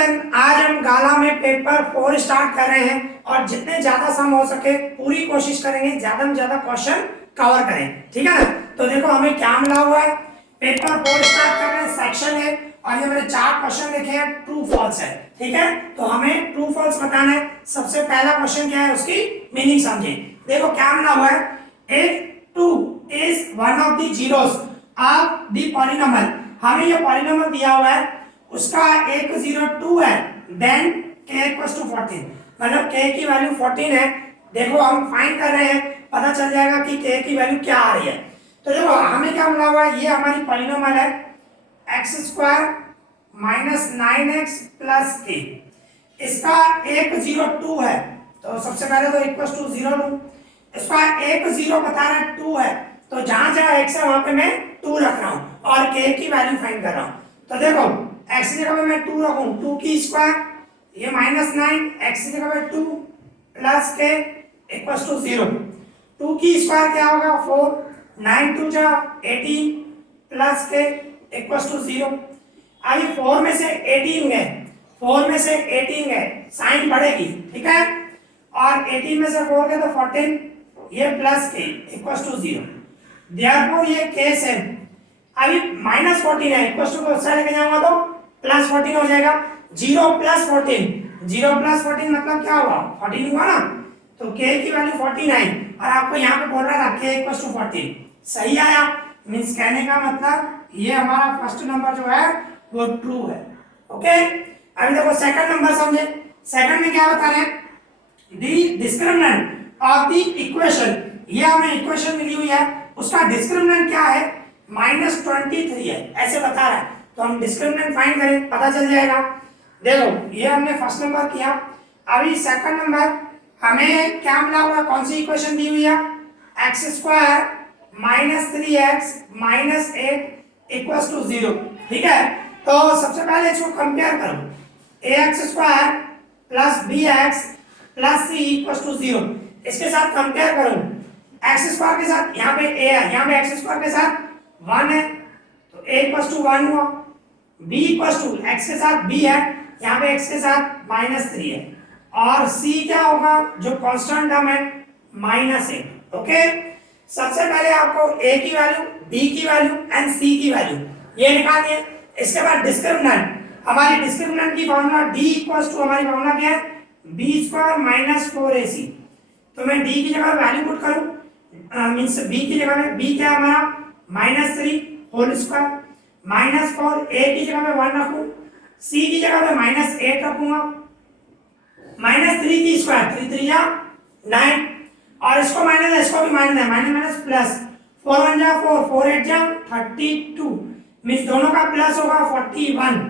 Student, आज हम गाला में पेपर 4 स्टार्ट कर रहे हैं और जितने ज्यादा सम हो सके पूरी कोशिश करेंगे ज्यादा से ज्यादा क्वेश्चन कवर करें, ठीक है ना। तो देखो हमें क्या मिला हुआ है, पेपर 4 स्टार्ट कर रहे हैं, सेक्शन है और ये मैंने 4 क्वेश्चन लिखे हैं, ट्रू फॉल्स है, ठीक है। तो हमें ट्रू फॉल्स बताना है। सबसे पहला क्वेश्चन क्या है, उसकी मीनिंग समझे। देखो क्या मिला हुआ है, if 2 is one of the zeros of the polynomial, हमें ये पॉलिनोमियल दिया हुआ है, उसका एक 0 2 है, देन k इक्वल्स टू 14, मतलब k की वैल्यू 14 है। देखो हम फाइंड कर रहे हैं, पता चल जाएगा कि k की वैल्यू क्या आ रही है। तो देखो हमें क्या मिला हुआ है, ये हमारी पॉलिनोमियल है x square minus 9x plus k, इसका एक 0 2 है, तो सबसे पहले तो इक्वल्स टू 0 लूं। इसका एक 0 बता रहा है 2 है, तो जहां जहां x है वहां पे मैं 2 रख रहा हूं और k की वैल्यू फाइंड कर रहा हूं। तो देखो x की जगह पे मैं 2 रखूं, 2 की स्क्वायर, ये माइनस 9, x की जगह पे 2 प्लस k इक्वल्स टू 0। 2 की स्क्वायर क्या होगा 4, 9 2 जा 18 प्लस k इक्वल्स टू 0। अभी 4 में से 18 गए, 4 में से 18 गए, साइन बढ़ेगी, ठीक है, और 18 में से 4 गए तो 14, ये plus k equals to 0। Therefore ये केस है, अभी माइनस 14 है, इक्वल्स टू को साइड लेके जाऊंगा तो प्लस 14 हो जाएगा। 0 प्लस 14, 0 प्लस 14 मतलब क्या हुआ, 14 हुआ ना, तो k की वैल्यू 14 आई और आपको यहाँ पे बोल रहा था k इक्वल्स टू 14, सही आया। मींस कहने का मतलब ये हमारा फर्स्ट नंबर जो है वो ट्रू है, ओके। अभी देखो सेकंड नंबर समझे। सेकंड में क्या बता रहे हैं, the discriminant of the equation, ये हमें इक्वेशन मिली हुई है, उसका डिस्क्रिमिनेंट क्या है, -23 है, ऐसे बता रहा है। तो हम डिस्क्रिमिनेंट फाइंड करें, पता चल जाएगा। देखो ये हमने फर्स्ट नंबर किया, अभी सेकंड नंबर हमें क्या मिला हुआ, कौन सी इक्वेशन दी हुई है, X square minus 3x minus 8 equals to 0, ठीक है। तो सबसे पहले इसको कंपेयर करो, ax square plus bx plus c equals to 0, इसके साथ कंपेयर करो। एक्स स्क्वायर के साथ यहाँ पे a है, यहाँ पे एक्स स्क्वायर के साथ 1 है, तो a इक्वल्स टू 1 हुआ। b इक्वल्स टू x के साथ b है, यहाँ पे x के साथ -3 है, और c क्या होगा, जो कांस्टेंट टर्म है -1, ओके। सबसे पहले आपको a की वैल्यू, b की वैल्यू एंड c की वैल्यू ये निकालनी है। इसके बाद डिस्क्रिमिनेंट, हमारी डिस्क्रिमिनेंट की फॉर्मूला d इक्वल्स टू, हमारी फॉर्मूला क्या है, b स्क्वायर माइनस 4ac। तो मैं d की जगह वैल्यू पुट करूं, मींस b की जगह में b क्या है हमारा -3 होल स्क्वायर माइनस 4, a की जगह में 1 रखूं, c की जगह में -8 रखूंगा, -3 की स्क्वायर 3 3 या 9, और इसको माइनस है, इसको भी माइनस है, माइनस माइनस प्लस, 4 1 जा 4, 4 8 जा 32, मींस दोनों का प्लस होगा 41,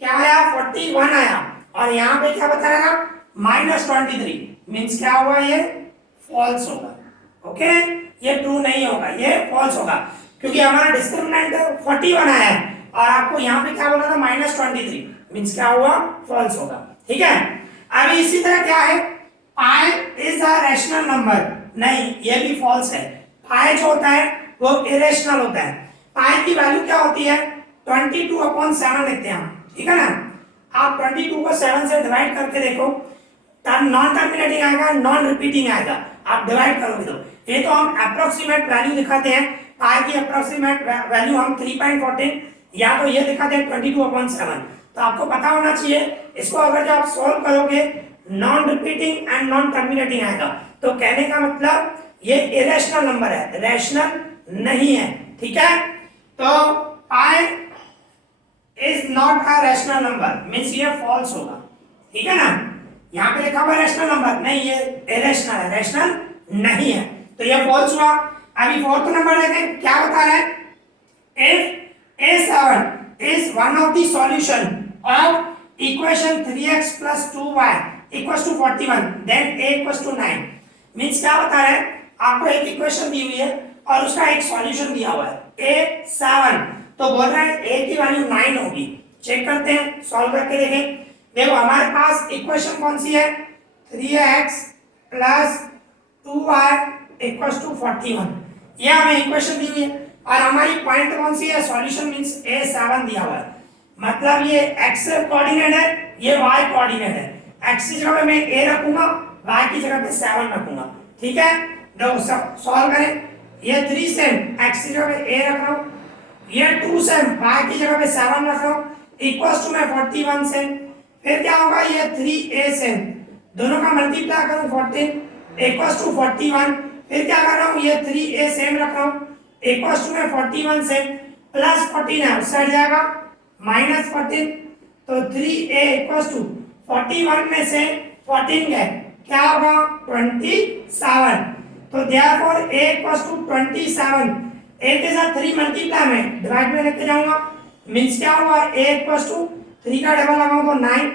क्या आया 41 आया, और यहाँ पे क्या बता रहेगा -23, मींस क्या होगा, ये फॉल्स होगा, ओके। ये ट्रू नहीं होगा, ये फॉल्स होगा, क्योंकि हमारा डिस्क्रिमिनेंट 41 आया है और आपको यहाँ पे क्या बोला था -23, मींस क्या हुआ, फॉल्स होगा, ठीक है। अभी इसी तरह क्या है, pi is a rational number, नहीं ये भी फॉल्स है। पाई जो होता है वो इरेशनल होता है। पाई की वैल्यू क्या होती है, 22/7 लिखते हैं हम, ठीक है ना। आप 22 को 7 से डिवाइड करके देखो, नॉन टर्मिनेटिंग आएगा, नॉन रिपीटिंग आएगा, आप डिवाइड करोगे तो। ये तो हम अप्रोक्सीमेट वैल्यू दिखाते हैं, पाई की अप्रोक्सीमेट वैल्यू हम 3.14 या तो ये दिखाते हैं 22/7, तो आपको पता होना चाहिए। इसको अगर जब आप सॉल्व करोगे non repeating and non terminating आएगा, तो कहने का मतलब ये इरेशनल नंबर है, रैशनल नहीं है, ठीक है। तो pi is not a rational number, means ये फॉल्स होगा, ठीक है ना। यहाँ पे लिखा हुआ रैशनल नंबर, नहीं ये इरेशनल है, रैशनल नहीं है, तो ये फॉल्स हुआ। अभी फोर्थ नंबर देखें क्या बता रहा है, if a7 is one of the solution of equation 3x + 2y = 41, then a = 9, means क्या बता रहा है, आपको एक इक्वेशन दी हुई है और उसका एक सॉल्यूशन दिया हुआ है a7, तो बोल रहा है a की वैल्यू 9 होगी। चेक करते हैं, सॉल्व करके देखें। देखो हमारे पास इक्वेशन कौन सी है, 3x + 2y = 41, ये हमें इक्वेशन दी हुई है, और हमारी पॉइंट कौन सी है, सॉल्यूशन मींस a7 दिया हुआ है। मतलब ये x कोऑर्डिनेट है, ये y कोऑर्डिनेट है। x की जगह पे मैं a रखूंगा, y की जगह पे 7 रखूंगा। ठीक है, तो सब सॉल्व करें। ये 3 सेम, x की जगह पे a रख रहा हूं, ये 2 सेम, y की जगह पे 7 रख रहा हूं, इक्वल्स टू में 41 सेम। फिर क्या होगा, ये 3a सेम, दोनों का मल्टीप्लाई करूं 14 इक्वल्स टू 41। फिर क्या कर रहा हूं, ये 3a सेम रख रहा हूं, इक्वल्स टू में 41 सेम, प्लस 14 है उस साइड जाएगा, माइनस 14, तो 3a इक्वल्स टू 41 में से 14 गए, क्या होगा 27। तो therefore a equals to 27, a के साथ 3 मल्टीप्लाई में डिवाइड में लेके जाऊंगा, मींस क्या होगा a इक्वल्स टू 3 का डबल लगाऊं तो 9।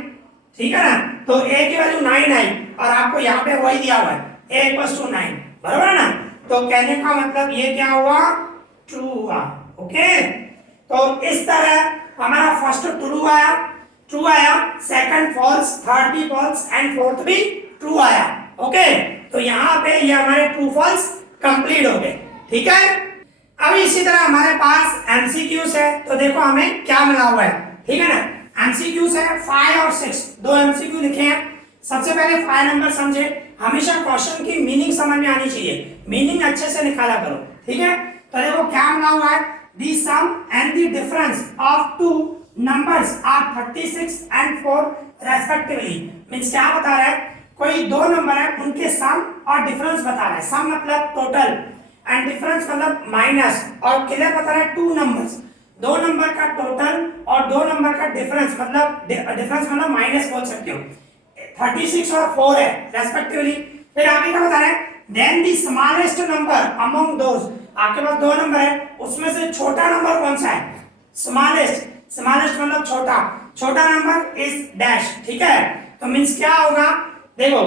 ठीक है ना, तो a की वैल्यू 9 आई और आपको यहाँ पे वही दिया हुआ है a इक्वल्स टू 9, बराबर है ना। तो कहने का मतलब ये क्या हुआ, ट्रू हुआ। ओके, तो इस तरह हमारा फर्स्ट ट्रू आया, सेकंड फॉल्स, थर्ड भी फॉल्स एंड फोर्थ भी ट्रू आया। ओके, तो यहाँ पे ये हमारे ट्रू फॉल्स कंप्लीट हो गए। ठीक है, अब इसी तरह हमारे पास एमसीक्यूज है, तो देखो हमें क्या मिला हुआ है। ठीक है ना, एमसीक्यूज है 5 और 6, दो एमसीक्यू लिखे हैं। सबसे पहले 5 नंबर समझे, हमेशा क्वेश्चन की मीनिंग समझ में आनी चाहिए, मीनिंग अच्छे से निकाला करो। ठीक है, तो देखो क्या मिला हुआ है, the sum and the difference of two numbers are 36 and 4 respectively. Means क्या बता रहा है, कोई दो नंबर है उनके सम और डिफरेंस बता रहा है, सम मतलब टोटल एंड डिफरेंस मतलब माइनस, और क्लियर बता रहा है टू नंबर्स, दो नंबर का टोटल और दो नंबर का डिफरेंस मतलब माइनस बोल सकते हो, 36 और 4 है रेस्पेक्टिवली। फिर आगे क्या बता रहा है, then the smallest number among those, आपके पास दो नंबर है उसमें से छोटा नंबर कौन सा है, स्मॉलेस्ट मतलब छोटा नंबर इज डैश। ठीक है, तो मींस क्या होगा, देखो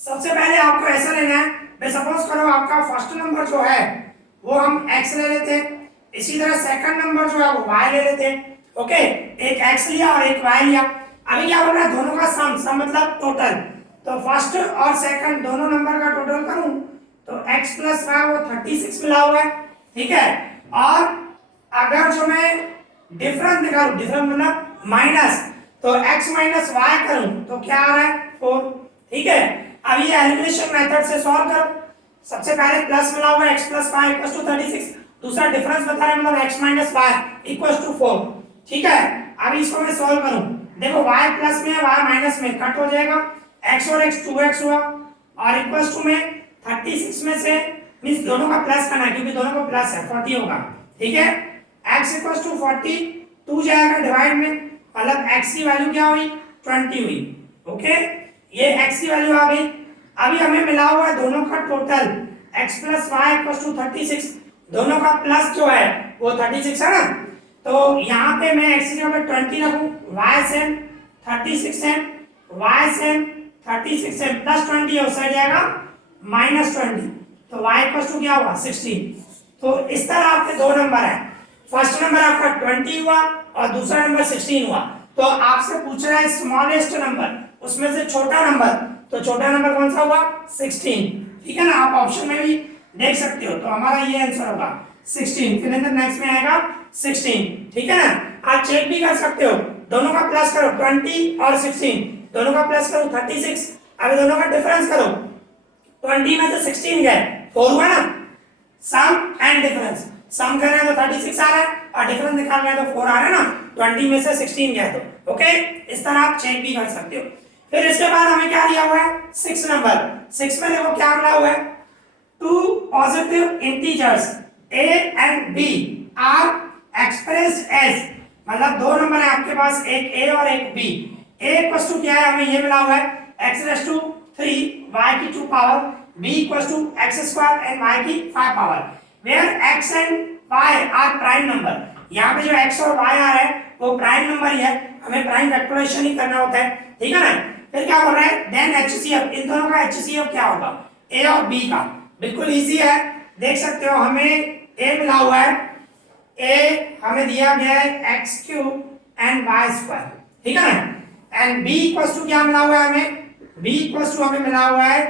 सबसे पहले आपको ऐसा लेना है, मैं सपोज करो आपका फर्स्ट नंबर जो है वो हम x ले लेते हैं, इसी तरह सेकंड नंबर जो है वो y ले लेते हैं। ओके, एक x लिया और एक y लिया। अभी क्या बोल रहा है, दोनों का सम मतलब टोटल, तो फर्स्ट और सेकंड दोनों नंबर का टोटल करूं तो x प्लस y वो 36 मिला हुआ है। ठीक है, और अगर जो मैं डिफरेंस निकालूं, डिफरेंस मतलब माइनस, तो x माइनस y करूं तो क्या आ रहा है 4। ठीक है, अब ये एलिमिनेशन मेथड से सॉल्व करो। सबसे पहले प्लस मिला हुआ x plus y equals to 36, दूसरा डिफरेंस बता रहा है मतलब x minus y equals to 4। ठीक है, अब इसको मैं सॉल्व करूं, देखो y प्लस में y माइनस में कट हो जाएगा, x और x 2x हुआ, और इक्वल्स टू में 36 में से मींस दोनों का प्लस करना है क्योंकि दोनों का प्लस है 40 होगा। ठीक है, x इक्वल्स टू 40, 2 जाएगा डिवाइड में, मतलब x की वैल्यू क्या हुई 20 हुई। ओके, ये x की वैल्यू आ गई। अभी हमें मिला हुआ है दोनों का total x plus Y equals to 36, दोनों का प्लस जो है वो 36 है ना, तो यहाँ पे मैं x की जगह पे 20 रखूं, y same 36 same, y same 36 same, plus 20 उस साइड जाएगा माइनस 20, तो y इक्वल्स टू क्या हुआ 16। तो इस तरह आपके दो नंबर है, फर्स्ट नंबर आपका 20 हुआ और दूसरा नंबर 16 हुआ। तो आपसे पूछ रहा है स्मॉलेस्ट नंबर, उसमें से छोटा नंबर, तो छोटा नंबर कौन सा हुआ 16। ठीक है ना, आप ऑप्शन में भी देख सकते हो, तो हमारा ये आंसर होगा 16, फिर नेक्स्ट में आएगा 16। ठीक है ना, आप चेक भी कर सकते हो, दोनों का प्लस करो 20 और 16, दोनों का प्लस करो 36, अभी दोनों का डिफरेंस करो, 20 में से 16 गए 4 हुआ ना, सम एंड डिफरेंस, सम कर रहे हैं तो 36 आ रहा है और डिफरेंस निकाल रहे हैं तो 4 आ रहा है ना, 20 में से 16 गया तो ओके, इस तरह आप चेक भी कर सकते हो। फिर इसके बाद हमें क्या दिया हुआ है 6 नंबर, 6 में देखो क्या मिला हुआ है, two positive integers a and b are expressed as, मतलब दो नंबर है आपके पास, एक a और एक b, a इक्वल्स टू क्या है हमें ये मिला हुआ है x रेज़ टू 3 y की 2 power, b equals to x square and y की 5 power, where x and y are prime number. यहाँ पे जो x और y आ रहा है वो प्राइम नंबर ही है, हमें प्राइम फैक्टराइजेशन ही करना होता है। ठीक है ना, फिर क्या बोल रहा है, देन HCF, इन दोनों का HCF क्या होगा a और b का, बिल्कुल इजी है, देख सकते हो हमें a मिला हुआ है, a हमें दिया गया है x cube and y square. ठीक है ना, एंड b इक्वल्स टू क्या मिला हुआ है हमें, b इक्वल्स टू हमें मिला हुआ है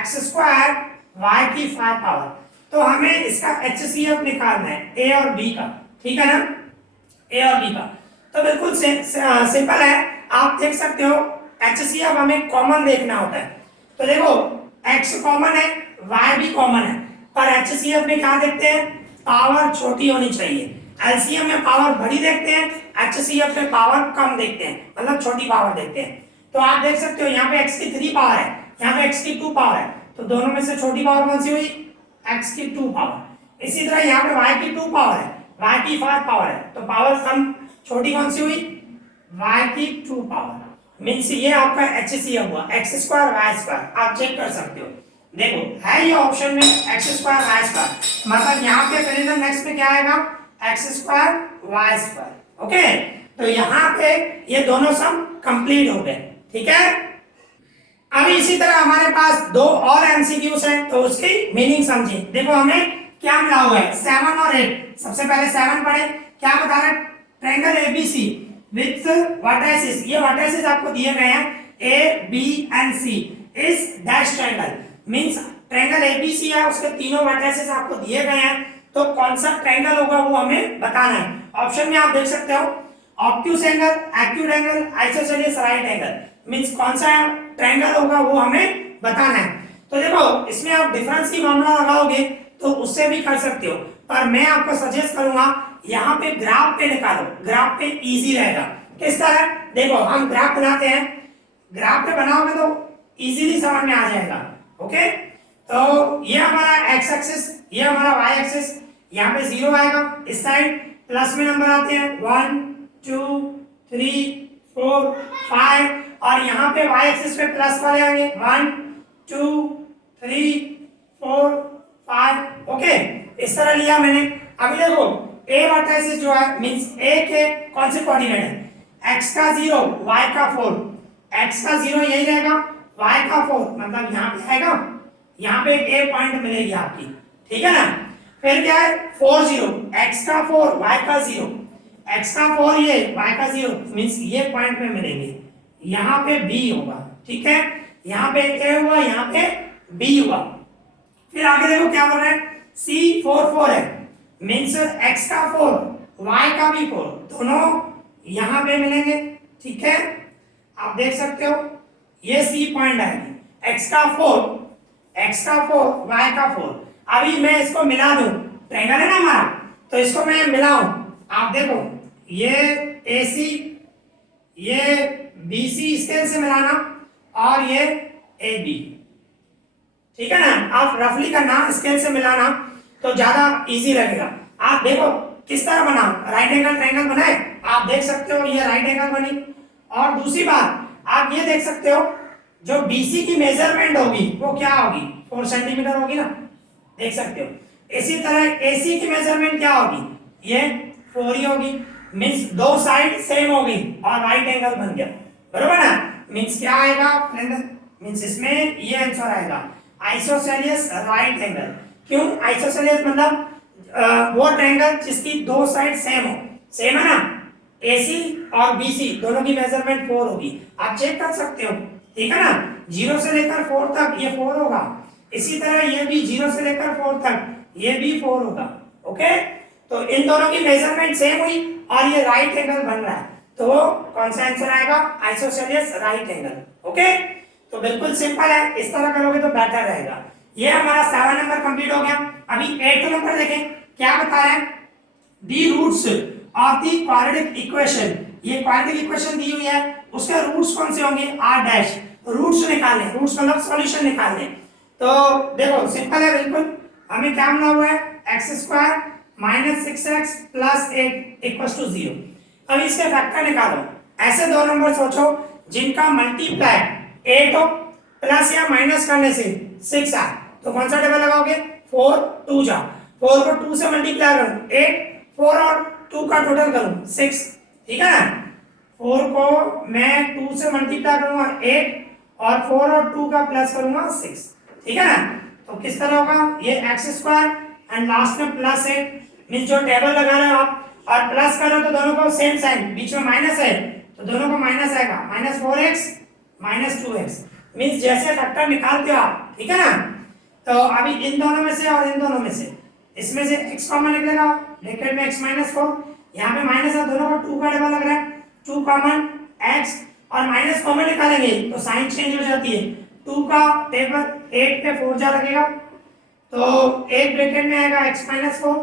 x स्क्वायर y की 5 पावर, तो हमें इसका HCF निकालना है a और b का। ठीक है ना, a और b का, तो बिल्कुल सिंपल है, आप देख सकते हो HCF हमें कॉमन देखना होता है। तो देखो x कॉमन है, y भी कॉमन है, पर HCF में क्या देखते हैं, पावर छोटी होनी चाहिए। LCM में पावर बड़ी देखते हैं, HCF में पावर कम देखते हैं, मतलब छोटी पावर देखते हैं। तो आप देख सकते हो यहाँ पे x की 3 पावर है, यहाँ पे x की 2 पावर है, तो दोनों में से छोटी पावर कौन सी हुई, x की 2 पावर। इसी तरह यहाँ पे y की 2 पावर है, y की 5 पावर है, तो पावर कम छोटी कौन सी हुई, y की 2 पावर। मीन्स ये आपका HCF हुआ, x स्क्वायर y स्क्वायर। आप चेक कर सकते हो, देखो है ये ऑप्शन में x स्क्वायर y स्क्वायर, मतलब यहाँ पे पहले नेक्स्ट में क्या आएगा, x square y square. Okay, तो यहाँ पे ये दोनों सम कंप्लीट हो गए, ठीक है। अब इसी तरह हमारे पास दो और एमसीक्यूज हैं, तो उसकी मीनिंग समझिए। देखो हमें क्या मिला हुआ है, 7 और 8। सबसे पहले 7 पढ़े, क्या बता रहा है, ट्रायंगल एबीसी विथ वर्टाइसिस, ये वर्टाइसिस आपको दिए गए हैं A B and C is dash triangle. Means triangle ABC है, उसके तीनों वर्टाइसिस आपको दिए गए हैं, तो कौन सा ट्रायंगल होगा वो हमें बताना है। ऑप्शन में आप देख सकते हो obtuse angle, acute angle, isosceles right angle. Means कौन सा ट्रायंगल होगा वो हमें बताना है। तो देखो इसमें आप डिफरेंस की फॉर्मूला लगाओगे तो उससे भी कर सकते हो, पर मैं आपको सजेस्ट करूंगा यहाँ पे ग्राफ पे निकालो, ग्राफ पे इजी रहेगा। किस तरह, देखो हम ग्राफ बनाते हैं, ग्राफ पे बनाओगे तो इजीली समझ में आ जाएगा। ओके, तो ये हमारा एक्स एक्सिस, ये हमारा वाई एक्सिस, यहाँ पे 0 आएगा, इस साइड प्लस में नंबर आते हैं 1 2 3 4 5, और यहाँ पे वाई एक्सिस पे प्लस वाले आएंगे 1 2 3 4 5। ओके, इस तरह लिया मैंने। अभी देखो ए वर्टाइसिस जो है, मींस ए के कौन से कोऑर्डिनेट है, x का 0 y का 4, x का 0 यही रहेगा, y का 4 मतलब यहाँ पे आएगा, यहाँ पे ए पॉइंट मिलेगी आपकी, ठीक है ना। फिर क्या है 4 0, x का 4 y का 0, x का 4 ये y का 0, मींस ये पॉइंट में मिलेंगे, यहाँ पे b होगा, ठीक है। यहाँ पे a हुआ, यहाँ पे b हुआ। फिर आगे देखो क्या बोल रहा है, c 4 4 है, मींस x का 4 y का भी 4, दोनों यहाँ पे मिलेंगे, ठीक है। आप देख सकते हो ये c पॉइंट आएगी, x का 4 y का 4। अभी मैं इसको मिला दूं, ट्रायंगल है ना हमारा, तो इसको मैं मिलाऊं, आप देखो ये AC, ये BC स्केल से मिलाना, और ये AB, ठीक है ना। आप रफली करना, स्केल से मिलाना तो ज्यादा इजी लगेगा। आप देखो किस तरह बना, राइट एंगल ट्रायंगल बनाए, आप देख सकते हो ये राइट एंगल बनी। और दूसरी बात आप ये देख सकते हो जो BC की मेजरमेंट होगी वो क्या होगी, 4 सेंटीमीटर होगी ना, देख सकते हो। इसी तरह AC की मेजरमेंट क्या होगी, ये 4 ही होगी, मींस दो साइड सेम होगी और राइट एंगल बन गया, बरोबर ना। मींस क्या आएगा, मींस इसमें ये आंसर आएगा आइसोसेलियस राइट एंगल। क्यों आइसोसेलियस, मतलब वो ट्रायंगल जिसकी दो साइड सेम हो, सेम है ना, AC और BC दोनों की मेजरमेंट 4 होगी, आप चेक कर सकते हो, ठीक है ना। 0 से लेकर 4 तक ये 4 होगा, इसी तरह ये भी 0 से लेकर 4 तक ये भी 4 होगा। ओके, तो इन दोनों की मेजरमेंट सेम हुई और ये राइट एंगल बन रहा है, तो कौन सा आंसर आएगा, आइसोसेलियस राइट एंगल। ओके, तो बिल्कुल सिंपल है, इस तरह करोगे तो बेटर रहेगा। ये हमारा 7 नंबर कंप्लीट हो गया। अभी 8 नंबर देखें, क्या बता रहे हैं, the roots of the quadratic equation. ये क्वाड्रेटिक इक्वेशन दी हुई है, उसके रूट्स कौन से होंगे, r डैश, रूट्स निकालने, रूट्स मतलब सॉल्यूशन निकालने। तो देखो सिंपल है बिल्कुल, हमें क्या मिला हुआ है, x square minus 6x plus 8 equals to 0। अब इसके फैक्टर निकालो। ऐसे दो नंबर सोचो जिनका मल्टीप्लाई 8 हो, प्लस या माइनस करने से 6 आए, तो कौन सा टेबल लगाओगे, 4 2 जा, 4 को 2 से मल्टीप्लाई करो 8, 4 और 2 का टोटल करूं 6, ठीक है ना। 4 को मैं 2 से मल्टीप्लाई करूंगा 8, और 4 और 2 का प्लस करूंगा 6, ठीक है ना। तो किस तरह होगा, ये x स्क्वायर एंड लास्ट में प्लस 8, मींस जो टेबल लगा रहे हो आप और प्लस कर रहे हो तो दोनों को सेम साइन, बीच में माइनस है तो दोनों को माइनस आएगा, minus 4x minus 2x, means जैसे फैक्टर निकालते हो आप, ठीक है ना। तो अभी इन दोनों में से और इन दोनों में से, इसमें से x कॉमन निकलेगा, ब्रैकेट में x माइनस 4, यहाँ पे माइनस है, दोनों का 2 का डबल लग रहा है, 2 कॉमन x और माइनस कॉमन निकालेंगे तो साइन चेंज हो जाती है। 2 का टेबल 8 पे 4 जा लगेगा, तो एक ब्रैकेट में आएगा x माइनस 4,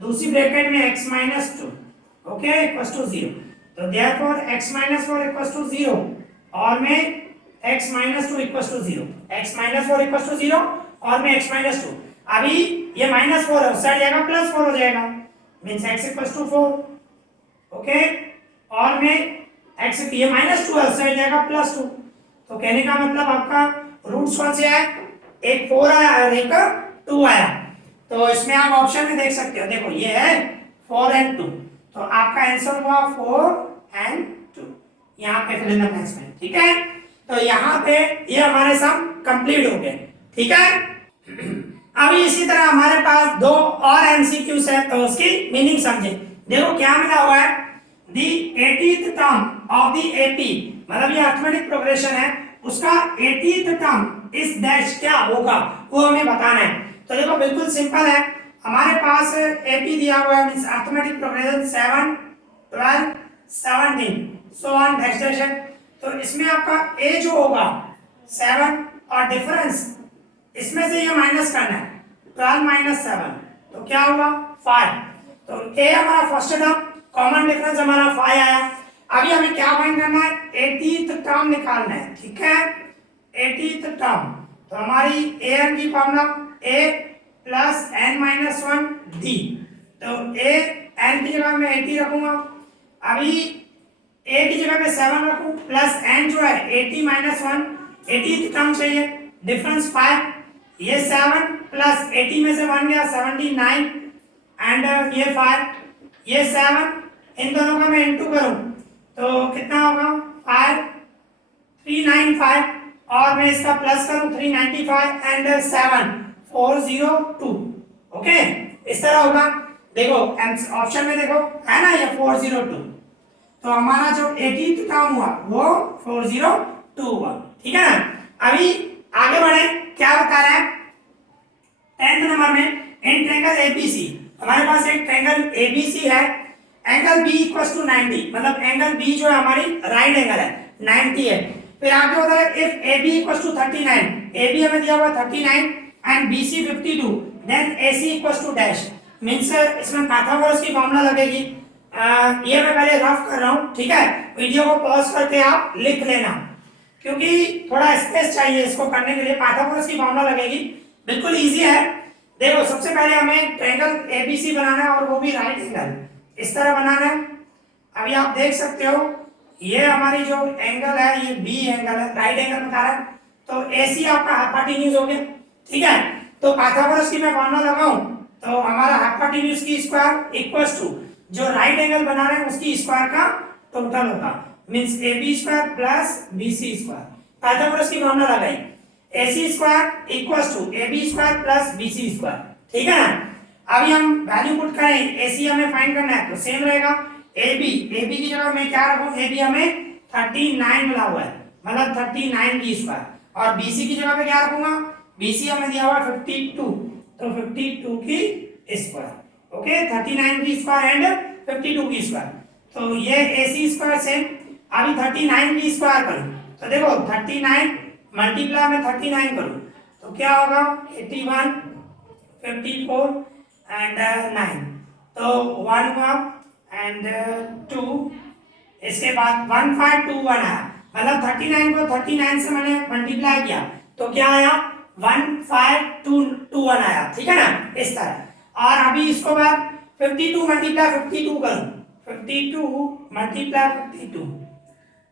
दूसरी ब्रैकेट में x minus 2, okay equals to 0। तो therefore x minus 4 equals to 0 और में x minus 2 equals to 0, x minus 4 equals to 0 और में x माइनस 2। अभी ये माइनस 4 है, उस साइड जाएगा प्लस 4 हो जाएगा, means x equals to 4, okay. और में x ये माइनस 2 है, उस साइड जाएगा प्लस 2। तो कहने का मतलब आपका रूट्स कौन से आए, एक 4 आया और एक 2 आया। तो इसमें आप ऑप्शन में देख सकते हो, देखो ये है 4 एंड 2, तो आपका आंसर हुआ 4 एंड 2, यहाँ पे फिल इन द ब्लैंक्स में, ठीक है। तो यहाँ पे ये हमारे सम कंप्लीट हो गए, ठीक है। अभी इसी तरह हमारे पास दो और एमसीक्यूज है, तो उसकी मीनिंग समझे। देखो क्या मिला हुआ है, दी 80th term of the AP, मतलब ये अरिथमेटिक प्रोग्रेशन है, उसका 80th टर्म इस डैश क्या होगा वो हमें बताना है। तो देखो बिल्कुल सिंपल है, हमारे पास एपी दिया हुआ है, means arithmetic progression 7 12 17 so on dash dash है। तो इसमें आपका ए जो होगा 7 और डिफरेंस इसमें से ये माइनस करना है, 12 माइनस 7 तो क्या होगा 5। तो ए हमारा फर्स्ट टर्म, कॉमन डिफरेंस हमारा 5 आया। अभी हमें क्या फाइंड करना है, 80th टर्म निकालना है, ठीक है। 80th टर्म, तो हमारी ए एन की फॉर्मूला ए प्लस एन माइनस 1 डी, तो ए एन की जगह मैं 80 रखूंगा, अभी ए की जगह पे 7 रखूं, प्लस एन जो है 80 माइनस 1, 80th टर्म चाहिए, डिफरेंस 5, ये 7 प्लस 80 में से 1 गया 79 एंड ये 5, ये 7, इन दोनों का मैं इनटू करूं तो कितना होगा 5 395 और मैं इसका प्लस करूं 395 एंड 7 402, ओके इस तरह होगा। देखो ऑप्शन में देखो है ना ये 402, तो हमारा जो 80th टर्म हुआ वो 402 हुआ, ठीक है ना। अभी आगे बढ़े, क्या बता रहा है 10th नंबर में, इन ट्रायंगल एबीसी, हमारे पास एक ट्रायंगल एबीसी है, एंगल बी इक्वल्स टू 90, मतलब एंगल बी जो है हमारी राइट एंगल है 90 है। फिर आगे होता है if AB equals to 39, AB हमें दिया हुआ 39 and BC 52, then AC equals to dash, means इसमें पाइथागोरस की फॉर्मूला लगेगी। ये मैं पहले रफ कर रहा हूँ, ठीक है, वीडियो को पॉज करके आप लिख लेना क्योंकि थोड़ा स्पेस चाहिए इसको करने के लिए। पाइथागोरस की फॉर्मूला लगेगी, बिल्कुल इजी है। देखो सबसे पहले हमें ट्रायंगल ABC बनाना है और वो भी राइट एंगल, इस तरह बनाना है। अभी आप देख सकते हो ये हमारी जो एंगल है ये बी एंगल है, राइट एंगल बता रहा है, तो AC आपका हाइपोटेन्यूज हो गया, ठीक है। तो पाइथागोरस की मैं फॉर्मूला लगाऊं तो हमारा हाइपोटेन्यूज की स्क्वायर इक्वल्स टू जो राइट एंगल बना रहे हैं उसकी स्क्वायर का टोटल होगा, means AB square plus BC square. Pythagoras की फॉर्मूला लगाई, AC square equals to AB square plus BC square, ठीक है ना। अभी हम वैल्यू पुट करें, AC हमें फाइंड करना है तो सेम रहेगा, AB की जगह मैं क्या रखूं, AB हमें 39 मिला हुआ है, मतलब 39 की स्क्वायर, और BC की जगह पे क्या रखूंगा, BC हमें दिया हुआ है 52, तो 52 की स्क्वायर, ओके 39 की स्क्वायर एंड 52 की स्क्वायर। तो ये AC स्क्वायर सेम, अभी 39 की स्क्वायर करूं तो देखो 39 मल्टीप्लाई में 39 करूं तो क्या होगा 81 54 एंड 9, तो 1 हुआ एंड 2, इसके बाद 1521 आया, मतलब 39 को 39 से मैंने मल्टीप्लाई किया तो क्या आया 1521 आया, ठीक है ना इस तरह। और अभी इसको बाद 52 मल्टीप्लाई 52 करूं, 52 मल्टीप्लाई 52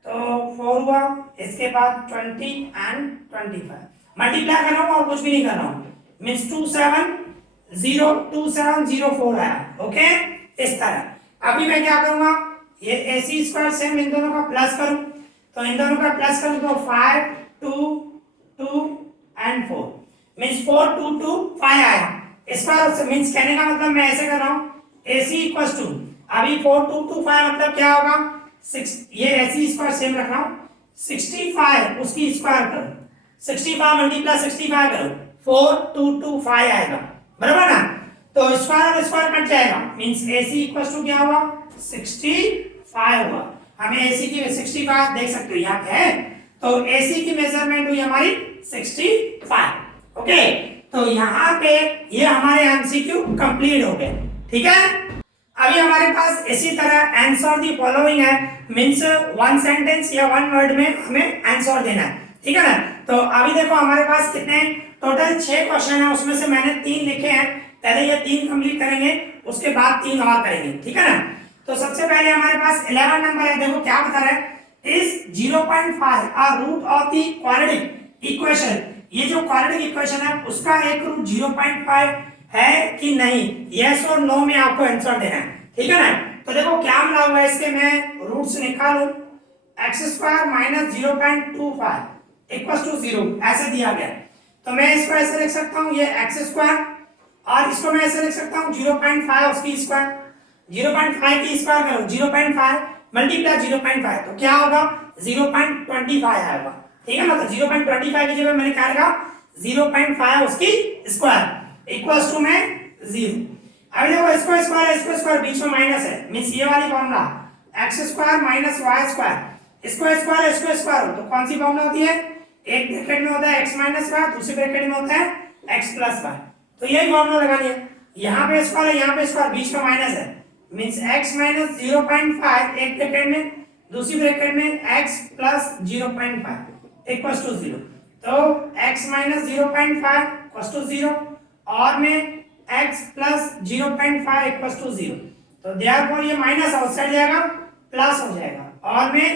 तो 4 हुआ, इसके बाद 20 एंड 25 मल्टीप्लाई कर रहा हूं और कुछ भी नहीं कर रहा हूं, मींस 2704 आया, ओके इस तरह। अभी मैं क्या करूंगा, ये AC स्क्वायर सेम इन दोनों का प्लस करूं तो इन दोनों का प्लस करूं तो 5 2 2 एंड 4 मींस 4 2 2 5 आया। इसका मींस कहने का मतलब मैं ऐसे कर रहा हूं AC इक्वल्स टू, अभी 4 2 2 5 मतलब क्या होगा 6, ये AC स्क्वायर सेम रख रहा हूं 65 उसकी स्क्वायर करो, 65 मल्टीप्लाई 65 करो 4225 आएगा, बराबर ना। तो स्क्वायर और स्क्वायर कट जाएगा, मींस AC इक्वल्स टू क्या होगा 65 हुआ। हमें AC की 65 देख सकते हो यहाँ पे है, तो AC की मेजरमेंट हुई हमारी 65। ओके, तो यहाँ पे ये हमारे MCQ कंप्लीट हो गए। ठीक है, अभी हमारे पास इसी तरह आंसर दी फॉलोइंग है, मींस वन सेंटेंस या वन वर्ड में हमें आंसर देना है। ठीक है ना, तो अभी देखो हमारे पास कितने टोटल 6 क्वेश्चन है, उसमें से मैंने 3 लिखे हैं। पहले ये 3 कंप्लीट करेंगे, उसके बाद 3 और करेंगे। ठीक है ना, तो सबसे पहले हमारे पास 11 नंबर है। देखो क्या बता रहा है, is 0.5 a root of the quadratic equation. ये जो क्वाड्रेटिक इक्वेशन है उसका एक रूट 0.5 है कि नहीं, यस और नो में आपको आंसर देना है। ठीक है ना, तो देखो क्या मिला हुआ है इसके, मैं रूट्स निकालूं, x² माइनस 0.25 इक्वल टू 0 ऐसे दिया गया, तो मैं इसको ऐसे लिख सकता हूं, ये x² और इसको मैं ऐसे लिख सकता हूं 0.5 उसकी स्क्वायर, 0.5 की स्क्वायर करो 0.5 मल्टीप्लाई 0.5, तो क्या होगा 0.25 आएगा। ठीक है ना, तो 0.25 की जगह मैंने क्या लिखा 0.5 उसकी स्क्वायर इक्वल्स टू में 0। अभी देखो इसको स्क्वायर बीच में माइनस है, मींस ये वाली फॉर्मूला x² माइनस y², इसको स्क्वायर तो कौन सी फॉर्मूला होती है, एक ब्रैकेट में होता है x माइनस y, दूसरे ब्रैकेट में होता है x प्लस y, तो यही फॉर्मूला लगानी है। यहाँ पे स्क्वायर है, यहाँ पे स्क्वायर, बीच में माइनस है, मींस x माइनस 0.5 एक ब्रैकेट में, दूसरी ब्रैकेट में x प्लस 0.5 इक्वल्स टू 0, तो x माइनस 0.5 इक्वल्स टू 0 और में x प्लस 0.5 इक्वल्स टू 0, तो देयरफॉर ये माइनस आउटसाइड जाएगा प्लस हो जाएगा, और में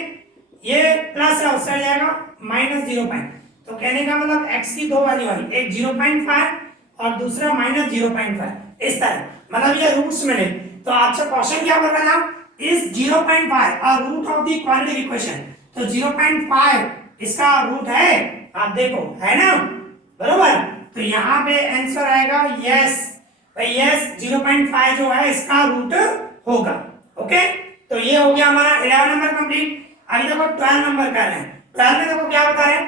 ये प्लस है आउटसाइड जाएगा माइनस 0.5, तो कहने का मतलब x की दो वैल्यू आई, एक 0.5 और दूसरा माइनस 0.5, इस तरह मतलब ये रूट्स में ले। तो आपसे क्वेश्चन क्या बोल रहा था, is 0.5 a root of the quadratic equation, तो 0.5 इसका रूट है, आप देखो है ना, बरोबर, तो यहाँ पे आंसर आएगा यस, भाई यस 0.5 जो है इसका रूट होगा। ओके, तो ये हो गया हमारा 11 नंबर कंप्लीट। अभी देखो 12 नंबर कर रहे हैं, 12 में देखो क्या बता रहे हैं,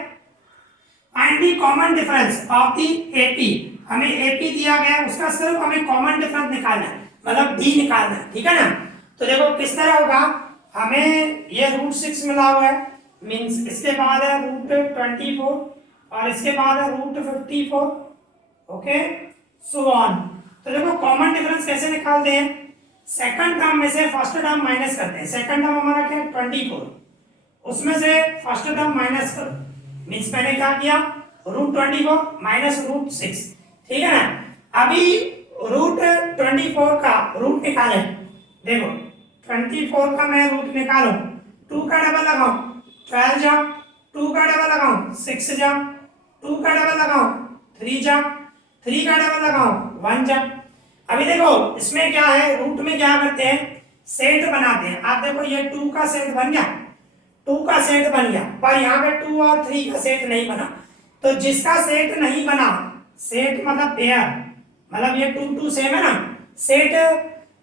find the common difference of the AP. हमें एपी दिया गया है, उसका सिर्फ हमें कॉमन डिफरेंस निकालना है, मतलब डी निकालना है। ठीक है ना, तो देखो किस तरह होगा, हमें ये रूट 6 मिला हुआ है, मींस इसके बाद है रूट 24 और इसके बाद है रूट 54, ओके सो ऑन। तो देखो कॉमन डिफरेंस कैसे निकालते हैं, सेकंड टर्म में से फर्स्ट टर्म माइनस करते हैं। सेकंड टर्म हमारा क्या है 24, उसमें से फर्स्ट टर्म माइनस करो, मींस मैंने क्या किया रूट 24 माइनस रूट 6। ठीक है ना, अभी रूट 24 का रूट निकाले, देखो 24 का मैं रूट निकालूं, 2 का डबल लगाऊं 12 जा, 2 का डबल लगाऊं 6 जा, 2 का डबल लगाऊं 3 जा, 3 का डबल लगाऊं 1 जा। अभी देखो इसमें क्या है, रूट में क्या करते हैं सेट बनाते हैं। आप देखो ये 2 का सेट बन गया, 2 का सेट बन गया, पर यहाँ पे 2 और 3 का सेट नहीं बना, तो जिसका सेट नहीं बना, सेट मतलब पेयर, मतलब ये 2 2 सेम है ना, सेट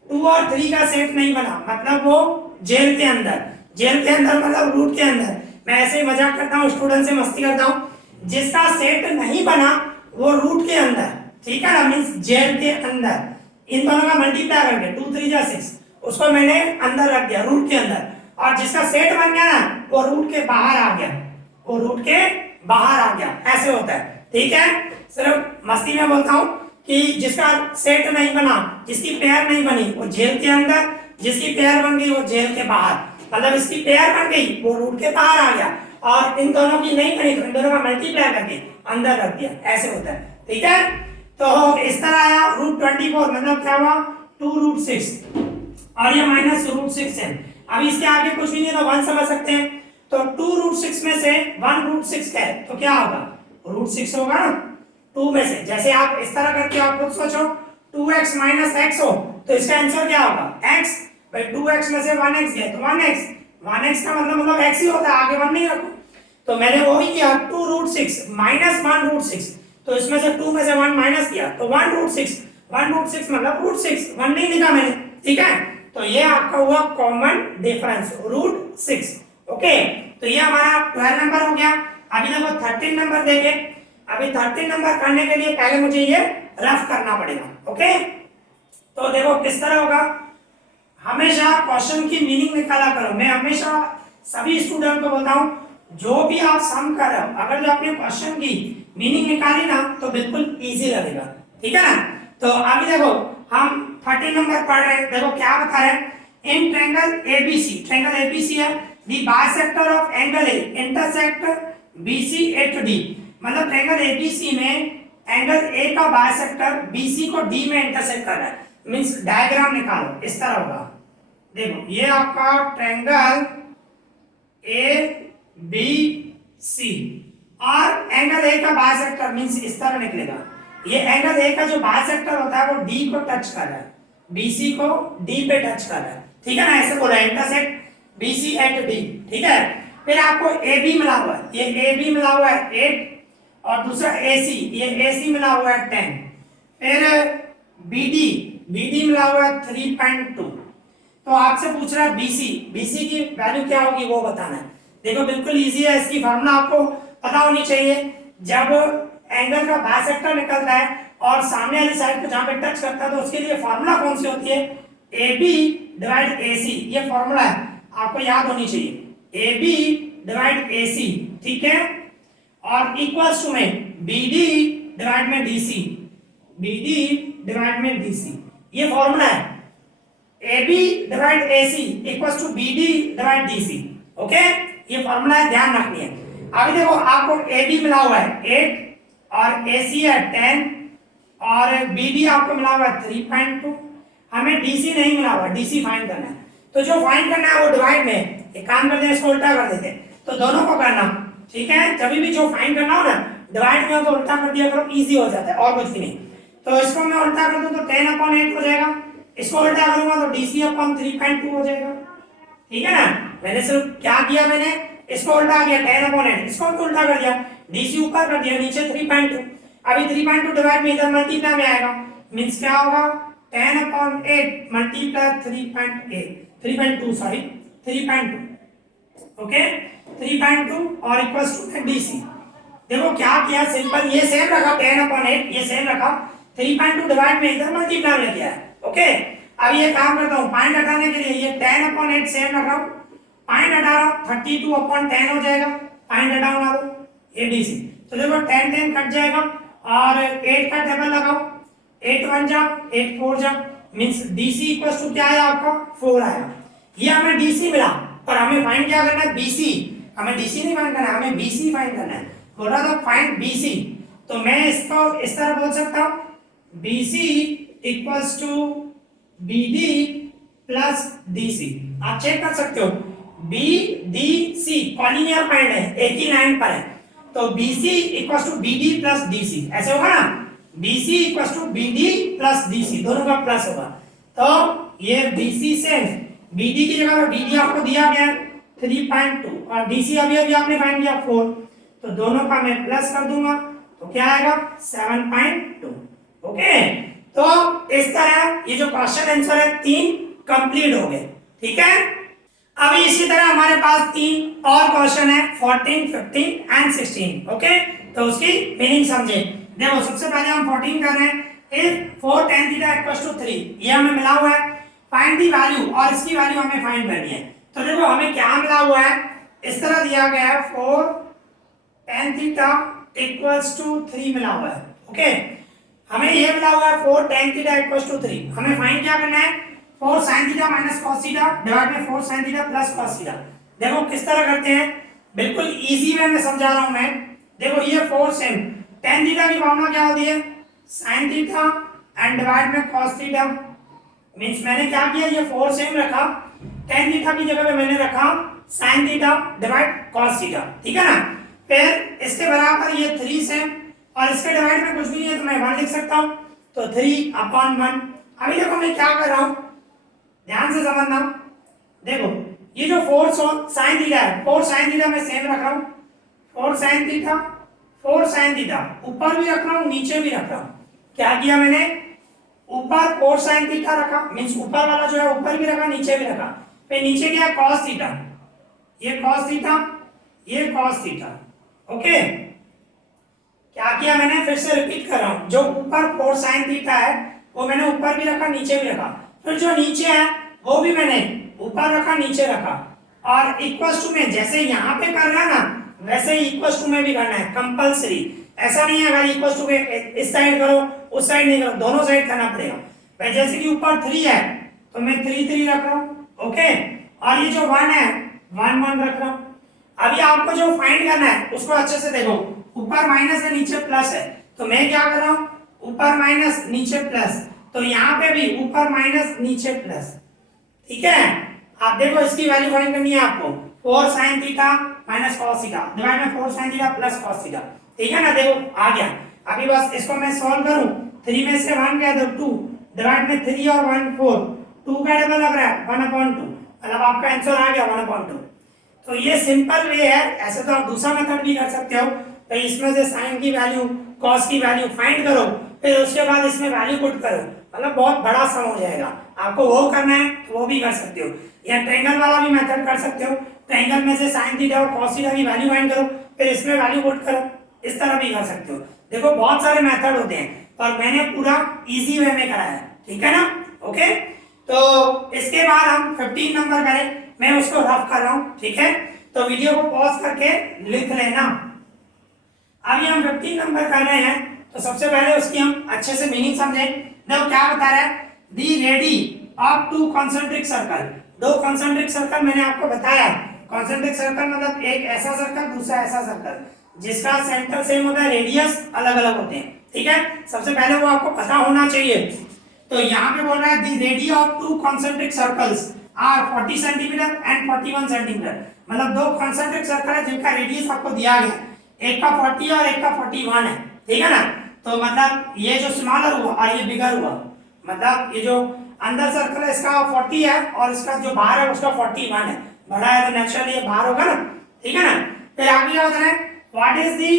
2 और 3 का सेट नहीं बना, मतलब वो जेल के अंदर, जेल के अंदर मतलब रूट के अंदर। मैं ऐसे ही मजाक करता हूँ, स्टूडेंट से मस्ती करता हूँ, जिसका सेट नहीं बना वो रूट के अंदर, ठीक है ना, मींस जेल के अंदर, इन दोनों का मल्टीप्लाई करके 2 3 जा 6, उसको मैंने अंदर रख दिया रूट के अंदर, और जिसका सेट बन गया ना वो रूट के बाहर आ गया, वो रूट के बाहर आ गया, ऐसे होता है। ठीक है, सिर्फ मस्ती में बोलता हूँ कि जिसका सेट नहीं बना, जिसकी पेयर नहीं बनी वो जेल के अंदर, जिसकी पेयर बन गई वो जेल के बाहर, मतलब इसकी पेयर बन गई वो रूट के बाहर आ गया, और इन दोनों की नहीं बनी तो इन दोनों का मल्टीप्लाई करके अंदर रख दिया, ऐसे होता है। ठीक है, तो इस तरह आया रूट 24, मतलब क्या हुआ 2 रूट 6 और ये माइनस रूट 6 है। अब इसके आगे कुछ भी नहीं तो 1 समझ सकते हैं, तो 2 रूट 6 में से 1 रूट 6 है तो क्या होगा रूट 6 होगा ना 2 में से। जैसे आप इस तरह करके आप खुद सोचो 2x माइनस x हो तो इसका आंसर क्या होगा x, भाई 2x में से 1x गया तो 1x, 1x का मतलब x ही होता है, आगे 1 नहीं रखो। तो मैंने वो ही किया 2 रूट 6 माइनस 1 रूट 6, तो इसमें से 2 में से 1 माइनस किया तो 1 रूट 6, 1 रूट 6 मतलब रूट 6, 1 नहीं लिखा मैंने। ठीक है, तो ये आपका हुआ कॉमन डिफरेंस रूट 6। ओके, तो ये हमारा 12 नंबर हो गया। अभी देखो 13 नंबर देखे, अभी 13 नंबर करने के लिए पहले मुझे ये रफ करना पड़ेगा। ओके, तो देखो किस तरह होगा, हमेशा क्वेश्चन की मीनिंग निकाला करो। मैं हमेशा सभी स्टूडेंट को बोलता हूँ, जो भी आप सम कर रहे हो, अगर जो आपने क्वेश्चन की मीनिंग निकाली ना तो बिल्कुल इजी लगेगा, ठीक है ना। तो अभी देखो हम 13 नंबर पढ़ रहे हैं। देखो क्या बता रहे हैं, in triangle ABC, triangle ABC है, the bisector of angle A intersect BC at D. मतलब ट्रायंगल एबीसी में एंगल ए का बाइसेक्टर बीसी को डी में इंटरसेक्ट कर रहा है। मींस डायग्राम निकालो, इस तरह होगा। देखो ये आपका ट्रायंगल ए बी सी और एंगल ए का बाइसेक्टर मींस इस तरह निकलेगा। ये एंगल ए का जो बाइसेक्टर होता है वो डी को टच कर रहा है, बीसी को डी पे टच कर रहा है, ठीक है ना। ऐसे बोला इंटरसेक्ट बीसी एट डी, ठीक है। फिर आपको ए बी मिला हुआ है, ये ए बी मिला हुआ है 8 और दूसरा AC, ये AC मिला हुआ है 10। फिर BD मिला हुआ है 3.2। तो आपसे पूछ रहा है BC की वैल्यू क्या होगी वो बताना है। देखो बिल्कुल इजी है, इसकी फार्मूला आपको पता होनी चाहिए। जब एंगल का बाइसेक्टर निकलता है और सामने वाली साइड को जहां पे टच करता है तो उसके लिए फार्मूला कौन सी होती है, AB डिवाइड AC। ये फार्मूला है, आपको याद होनी चाहिए, AB डिवाइड AC, ठीक है। और इक्वल्स टू में BD डिवाइड में DC, BD डिवाइड में DC, ये फॉर्मूला है। AB divide AC equals to BD divide DC, okay, ये फॉर्मूला है, ध्यान रखनी है। अभी देखो आपको AB मिला हुआ है 8 और AC है 10 और BD आपको मिला हुआ है 3.2। हमें DC नहीं मिला हुआ, DC फाइंड करना है। तो जो फाइंड करना है वो डिवाइड में, एक काम करते हैं, इसको उल्टा कर देते हैं, तो दोनों को करना, ठीक है। जब भी जो फाइंड करना हो ना डिवाइड में हो तो उल्टा कर दिया करो, इजी हो जाता है और कुछ भी नहीं। तो इसको मैं उल्टा कर दूं तो 10/8 हो जाएगा, इसको उल्टा करूंगा तो DC/3.2 हो जाएगा, ठीक है ना। मैंने सिर्फ क्या किया, मैंने इसको उल्टा किया 10/8, इसको भी उल्टा कर दिया, DC ऊपर कर दिया, नीचे 3.2। अभी 3.2 डिवाइड में इधर मल्टीप्लाई में आएगा, मींस क्या होगा 10/8 मल्टीप्लाई 3.2 सॉरी 3.2, ओके 3.2 और इक्वल्स टू DC। देखो क्या किया, सिंपल, ये सेम रखा 10/8, ये सेम रखा, 3.2 डिवाइड में इधर मल्टीप्लाई में किया है, ओके। अब ये काम करता हूँ, पॉइंट हटाने के लिए ये 10/8 सेम रखा हूँ, पॉइंट हटा रहा हूँ 32/10 हो जाएगा, पॉइंट हटाओ ना दो, ये DC। तो देखो 10 कट जाएगा और 8 का टेबल लगाओ, 8 1 जा 8 4 जा, मींस DC इक्वल्स टू क्या आया आपका 4 आया। ये हमें DC मिला और हमें फाइंड क्या करना है, BC। हमें DC नहीं फाइंड करना है, हमें BC फाइंड करना है। बोला था फाइंड BC, तो मैं इसको इस तरह बोल सकता हूँ BC equals to BD plus DC। आप चेक कर सकते हो, BDC कॉलिनियर पॉइंट है, एक ही लाइन पर है, तो BC equals to BD plus DC, ऐसे होगा ना, BC equals to BD plus DC, दोनों का प्लस होगा। तो ये BC से BD की जगह पर BD आपको दिया गया 3.2 और DC अभी अभी आपने फाइंड किया 4, तो दोनों का मैं प्लस कर दूंगा तो क्या आएगा 7.2, ओके। तो इस तरह ये जो क्वेश्चन आंसर है 3 कंप्लीट हो गए, ठीक है। अभी इसी तरह हमारे पास 3 और क्वेश्चन है 14, 15 एंड 16, ओके। तो उसकी मीनिंग समझे। देखो सबसे पहले हम 14 कर रहे हैं, if 4 tan theta equals to 3, ये हमें मिला हुआ है, फाइंड दी वैल्यू, और इसकी वैल्यू हमें फाइंड करनी है। तो देखो हमें क्या मिला हुआ है, इस तरह दिया गया है 4 tan थीटा इक्वल्स टू 3 मिला हुआ है, ओके। हमें ये मिला हुआ है 4 tan थीटा इक्वल्स टू 3, हमें फाइंड क्या करना है 4 sin theta minus cos theta divide में 4 sin theta plus cos theta. देखो किस तरह करते हैं, बिल्कुल इजी वे में समझा रहा हूं मैं। देखो ये 4 sin tan थीटा की फॉर्मूला क्या होती है sin थीटा एंड डिवाइड में cos थीटा, मींस मैंने क्या किया, ये 4 sin रखा, tan थीटा की जगह पे मैंने रखा sin theta divide cos theta, ठीक है ना। फिर इसके बराबर ये 3 sin और इसके डिवाइड में कुछ भी नहीं है तो मैं 1 लिख सकता हूं, तो 3/1। अभी देखो मैं क्या कर रहा हूं, ध्यान से समझना। देखो ये जो 4 sin थीटा है, 4 sin थीटा मैं सेम रख रहा हूं, 4 sin थीटा 4 sin थीटा ऊपर भी रख रहा हूं नीचे भी रख रहा हूं। क्या किया मैंने, ऊपर 4 sin थीटा रखा, मींस ऊपर वाला जो है ऊपर भी रखा नीचे भी रखा, फिर नीचे क्या cos थीटा, ये cos थीटा ये cos थीटा, ओके। क्या किया मैंने, फिर से रिपीट कर रहा हूं, जो ऊपर 4 sin थीटा है वो मैंने ऊपर भी रखा नीचे भी रखा, फिर जो नीचे है वो भी मैंने ऊपर रखा नीचे रखा, और इक्वल टू में जैसे यहाँ पे कर रहा ना वैसे ही इक्वल टू में भी करना है कंपलसरी। ऐसा नहीं है अगर इक्वल टू में इस साइड करो उस साइड नहीं करो, दोनों साइड करना पड़ेगा भाई। जैसे कि ऊपर 3 है तो मैं 3 3 रख रहा हूँ, ओके, और ये जो 1 है 1 1 रख रहा हूँ। अभी आपको जो फाइंड करना है उसको अच्छे से देखो, ऊपर माइनस है नीचे प्लस है, तो मैं क्या कर रहा हूँ ऊपर माइनस नीचे प्लस, तो यहाँ पे भी ऊपर माइनस नीचे प्लस, ठीक है। आप देखो इसकी वैल्यू फाइंड करनी है आपको, 4 sin theta minus cos theta divide में 4 sin theta plus cos theta, ठीक है ना। देखो आ गया। अभी बस इसको मैं सॉल्व करूं, 3 में से 1 गया तो 2 डिवाइड में 3 और 1 4, 2 का डबल लग रहा है 1/2, मतलब आपका आंसर आ गया 1/2। तो ये सिंपल वे है। ऐसे तो आप दूसरा मेथड भी कर सकते हो, तो इसमें से साइन की वैल्यू कॉस की वैल्यू फाइंड करो, फिर उसके बाद इसमें वैल्यू पुट करो, मतलब बहुत बड़ा सम हो जाएगा। आपको वो करना है तो वो भी कर सकते हो, या ट्रायंगल वाला भी मेथड कर सकते हो। ट्रायंगल में से साइन थीटा और कॉस थीटा की वैल्यू फाइंड करो, फिर इसमें वैल्यू पुट करो, इस तरह भी कर सकते हो। देखो बहुत सारे मेथड होते हैं, पर मैंने पूरा इजी वे में कराया है, ठीक है ना। ओके, तो इसके बाद हम 15 नंबर करें, मैं उसको रफ कर रहा हूँ, ठीक है। तो वीडियो को पॉज करके लिख लेना। अभी हम 15 नंबर कर रहे हैं, तो सबसे पहले उसकी हम अच्छे से मीनिंग समझें। देखो क्या बता रहा है, the radii of 2 concentric circle. 2 concentric circle मैंने आपको बताया, कॉन्सेंट्रिक सर्कल मतलब एक ऐसा सर्कल दूसरा ऐसा सर्कल जिसका सेंटर सेम होता है, रेडियस अलग अलग होते हैं, ठीक है। सबसे पहले वो आपको पता होना चाहिए। तो यहाँ पे बोल रहा है the radius of 2 concentric circles are 40 centimeter and 41 centimeter, मतलब 2 कॉन्सेंट्रिक सर्कल है जिनका रेडियस आपको दिया गया, एक का 40 और एक का 41 है, ठीक है ना। तो मतलब ये जो स्मॉलर हुआ और ये बिगर हुआ, मतलब ये जो अंदर सर्कल है इसका 40 है और इसका जो बाहर है उसका 41 है, बड़ा है तो नेचुरली ये बाहर होगा ना, ठीक है ना। फिर आगे क्या होता है, what is the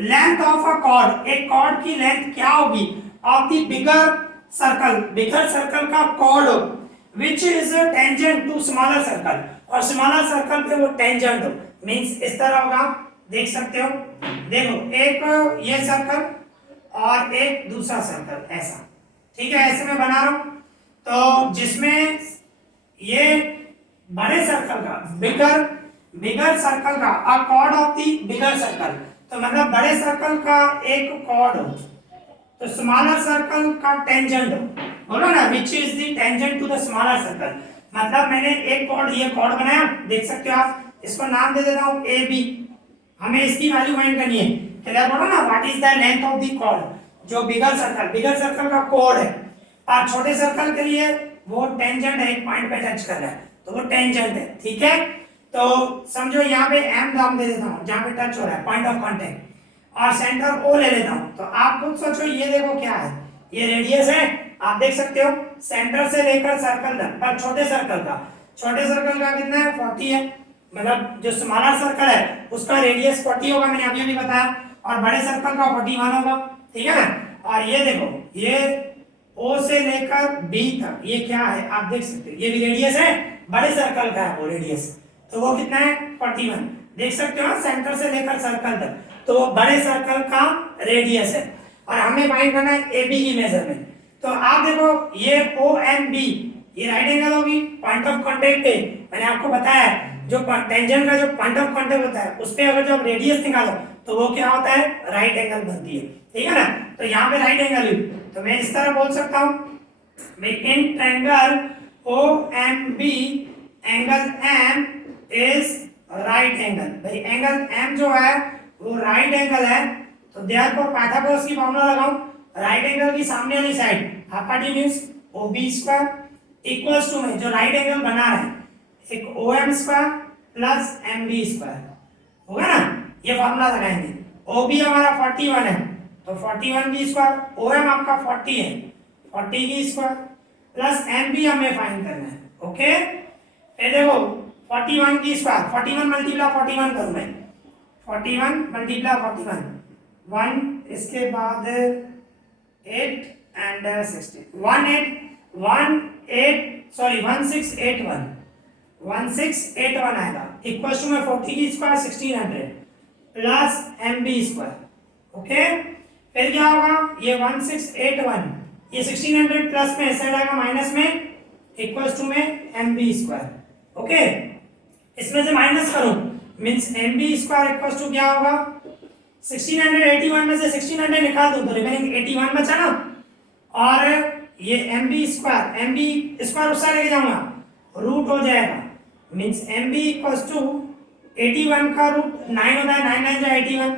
length of a chord, एक कॉर्ड की लेंथ क्या होगी of the bigger circle, bigger circle का chord which is tangent to smaller circle, और स्मॉलर सर्कल पे वो टेंजेंट हो, मींस इस तरह होगा, देख सकते हो। देखो एक ये सर्कल और एक दूसरा सर्कल ऐसा, ठीक है, ऐसे मैं बना रहा हूं। तो जिसमें ये बड़े सर्कल का बिगर सर्कल का अ cord of the bigger circle, तो मतलब बड़े सर्कल का एक कॉर्ड हो, तो स्मॉलर सर्कल का टेंजेंट हो, बोलो ना which is the tangent to the smaller circle. मतलब मैंने एक कॉर्ड, ये कॉर्ड बनाया, देख सकते हो आप, इसको नाम दे देता हूं ए बी। हमें इसकी वैल्यू फाइंड करनी है, क्लियर बोलो ना, what is the length of the chord, जो बिगर सर्कल का कॉर्ड है, और छोटे सर्कल के लिए वो टेंजेंट है, एक पॉइंट पे टच कर रहा है तो वो टेंजेंट है, ठीक है। तो समझो यहाँ पे एम नाम दे देता हूँ जहाँ पे टच हो रहा है, पॉइंट ऑफ कांटेक्ट, और सेंटर ओ ले लेता हूँ। तो आप खुद सोचो, ये देखो क्या है, ये रेडियस है, आप देख सकते हो सेंटर से लेकर सर्कल तक, पर छोटे सर्कल का कितना है 40 है, मतलब जो स्मॉलर सर्कल है उसका रेडियस 40 होगा, मैंने अभी बताया, और बड़े सर्कल का 41 होगा, ठीक है ना। और ये देखो ये O से लेकर B तक ये क्या है आप देख सकते हो, ये भी रेडियस है, बड़े सर्कल का है वो रेडियस, तो वो कितना है 41, देख सकते हो सेंटर से लेकर सर्कल तक, तो वो बड़े सर्कल का रेडियस है, और हमें फाइंड करना है AB की मेजरमेंट। तो आप देखो ये OMB ये राइट एंगल होगी, पॉइंट ऑफ कांटेक्ट पे मैंने आपको बताया जो टेंजेंट का जो पॉइंट ऑफ कांटेक्ट होता है उस पे अगर जो आप रेडियस निकालो तो वो क्या होता है, राइट एंगल बनती है, ठीक है ना। तो यहाँ पे राइट एंगल है, तो मैं इस तरह बोल सकता हूँ, in triangle OMB angle M is right angle. भाई एंगल M जो है वो राइट एंगल है, तो देयरफॉर पाइथागोरस की फार्मूला लगाऊं, राइट एंगल की सामने वाली side hypotenuse OB² equals to में जो राइट एंगल बना रहा है एक OM² प्लस MB² होगा ना, ये फार्मूला लगाएंगे। OB हमारा 41 है तो 41 की स्क्वायर, OM आपका 40 है 40 की स्क्वायर प्लस MB हमें फाइंड करना है, ओके। ये देखो 41 की स्क्वायर, 41 मल्टीप्लाई 41 करूं मैं, 41 मल्टीप्लाई 41 1 इसके बाद 8 एंड 1681 आएगा, इक्वल टू में 40 की स्क्वायर 1600 प्लस MB², ओके। फिर क्या होगा, ये 1681 ये 1600 प्लस में इस साइड आएगा माइनस में इक्वल्स टू में एम बी स्क्वायर। ओके, इसमें से माइनस करूं means M B square equals to क्या होगा, 1681 में से 1600 निकाल दूं तो रिमेनिंग 81 बचा ना, और ये एम बी स्क्वायर उस साइड लेके जाऊंगा, रूट हो जाएगा means M B equals to 81 का रूट 9 होता है, 9 9 जा 81,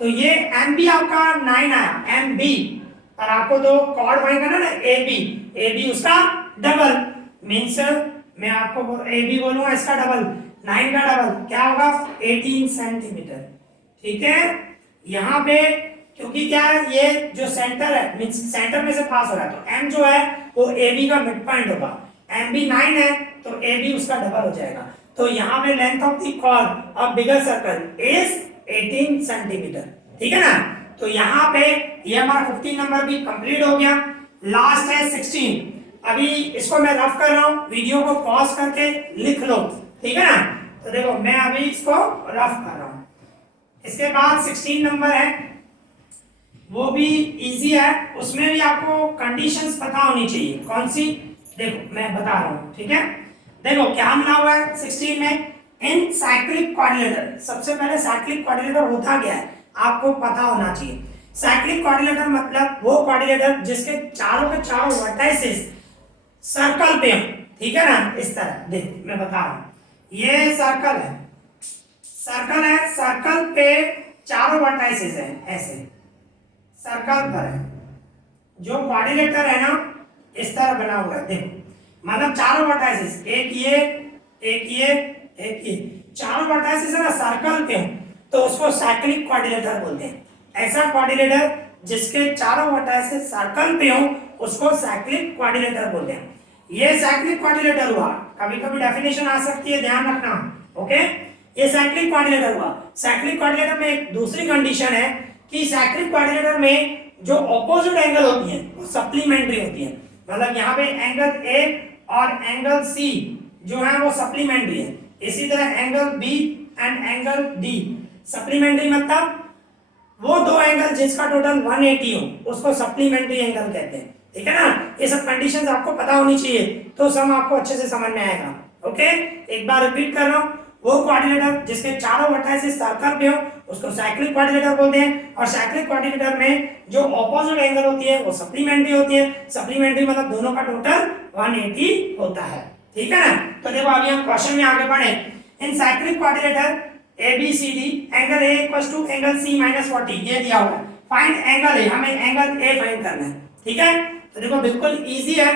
तो ये एम बी आपका 9 आया एम बी, और आपको तो कॉर्ड फाइंड करना ना ए बी उसका डबल मींस मैं आपको ए बी बोलूंगा इसका डबल, 9 का डबल क्या होगा 18 सेंटीमीटर। ठीक है, यहाँ पे क्योंकि क्या है ये जो सेंटर है मींस सेंटर में से पास हो रहा है तो एम जो है वो ए बी का मिड पॉइंट होगा, एम बी 9 है तो ए बी उसका डबल हो जाएगा, तो यहाँ पे length of the chord of bigger circle is 18 centimetre. ठीक है ना, तो यहाँ पे ये हमारा 15 नंबर भी कंप्लीट हो गया, लास्ट है 16। अभी इसको मैं रफ कर रहा हूँ, वीडियो को पॉज करके लिख लो। ठीक है ना, तो देखो मैं अभी इसको रफ कर रहा हूँ। इसके बाद 16 नंबर है, वो भी इजी है, उसमें भी आपको कंडीशंस पता होनी चाहिए। कौन सी, देखो मैं बता रहा हूँ। ठीक है, देखो क्या मिला हुआ है 16 में, इन साइक्लिक क्वाड्रिलेटर। सबसे पहले साइक्लिक क्वाड्रिलेटर होता क्या है आपको पता होना चाहिए। साइक्लिक क्वाड्रिलेटर मतलब वो क्वाड्रिलेटर जिसके चारों के चारों वर्टाइसेस सर्कल पे हो। ठीक है ना, इस तरह देख मैं बता रहा हूँ, ये सर्कल है, सर्कल पे चारों वर्टाइसेस है, ऐसे सर्कल पर है, जो क्वाड्रिलेटर है ना इस तरह बना हुआ है, देखो मतलब चारों वर्टाइसेस, एक ये चारों वर्टाइसेस है ना सर्कल पे हो तो उसको साइक्लिक क्वाड्रिलेटर बोलते हैं। ऐसा क्वाड्रिलेटर जिसके चारों वर्टाइसेस सर्कल पे हो उसको साइक्लिक क्वाड्रिलेटर बोलते हैं। ये साइक्लिक क्वाड्रिलेटर हुआ, कभी कभी डेफिनेशन आ सकती है, ध्यान रखना। ओके, ये साइक्लिक क्वाड्रिलेटर हुआ। साइक्लिक क्वाड्रिलेटर में एक दूसरी कंडीशन है कि साइक्लिक क्वाड्रिलेटर में जो ऑपोजिट एंगल होती है वो सप्लीमेंट्री होती है, मतलब यहाँ पे एंगल ए और एंगल सी जो है वो सप्लीमेंट्री है, इसी तरह angle B and angle D supplementary, मतलब वो दो एंगल जिसका टोटल 180 हो उसको सप्लीमेंट्री एंगल कहते हैं। ठीक है ना, ये सब कंडीशंस आपको पता होनी चाहिए तो सम आपको अच्छे से समझ में आएगा। ओके, एक बार रिपीट कर रहा हूँ, वो क्वाड्रिलेटर जिसके चारों वर्टाइसेस सर्कल पे हो उसको साइक्लिक क्वाड्रिलेटर बोलते हैं, और साइक्लिक क्वाड्रिलेटर में जो ऑपोजिट एंगल होती है वो सप्लीमेंट्री होती है। सप्लीमेंट्री मतलब दोनों का टोटल 180 होता है। ठीक है ना, तो देखो अभी हम क्वेश्चन में आगे बढ़े। In cyclic quadrilateral ABCD angle A equals to angle C minus 40 ये दिया हुआ है, फाइंड एंगल A, हमें एंगल A फाइंड करना है। ठीक है, तो देखो बिल्कुल इजी है।